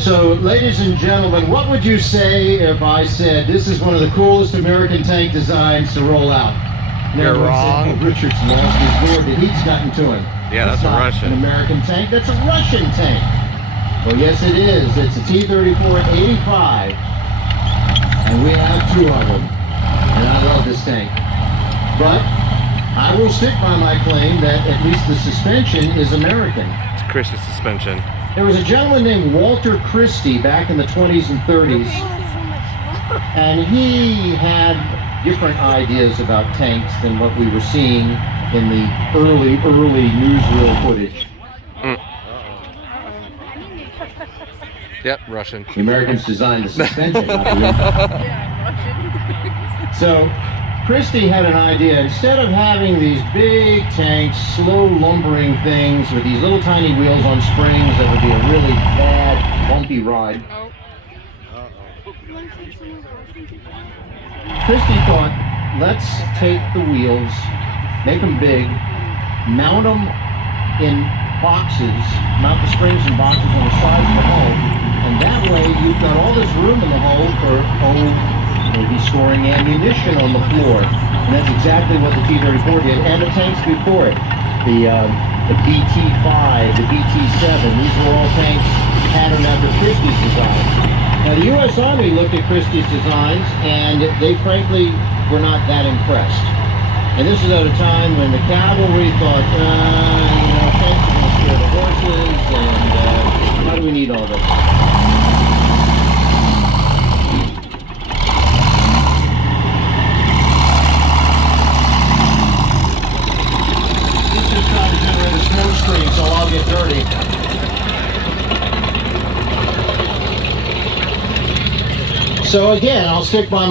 So, ladies and gentlemen, what would you say if I said this is one of the coolest American tank designs to roll out? You're wrong. Said, oh, Richard's lost his board. The heat's gotten to him. Yeah, that's a Russian. An American tank. That's a Russian tank. Well, yes, it is. It's a T34 at 85, and we have two of them. And I love this tank. But I will stick by my claim that at least the suspension is American. It's Christian suspension. There was a gentleman named Walter Christie back in the 20s and 30s, and he had different ideas about tanks than what we were seeing in the early newsreel footage. Yep, Russian. The Americans designed the suspension, not the wheel. So Christie had an idea. Instead of having these big tanks, slow lumbering things with these little tiny wheels on springs that would be a really bad, bumpy ride, Christie thought, let's take the wheels, make them big, mount them in boxes, mount the springs in boxes on the sides of the hull, and that way you've got all this room in the hull for, maybe storing ammunition on the floor. And that's exactly what the T34 did, and the tanks before it. The BT-5, the BT-7, these were all tanks patterned after Christie's design. Now the U.S. Army looked at Christie's designs, and they frankly were not that impressed. And this is at a time when the cavalry thought, tanks are going to scare the horses, and why do we need all this? So I'll get dirty. So again, I'll stick by my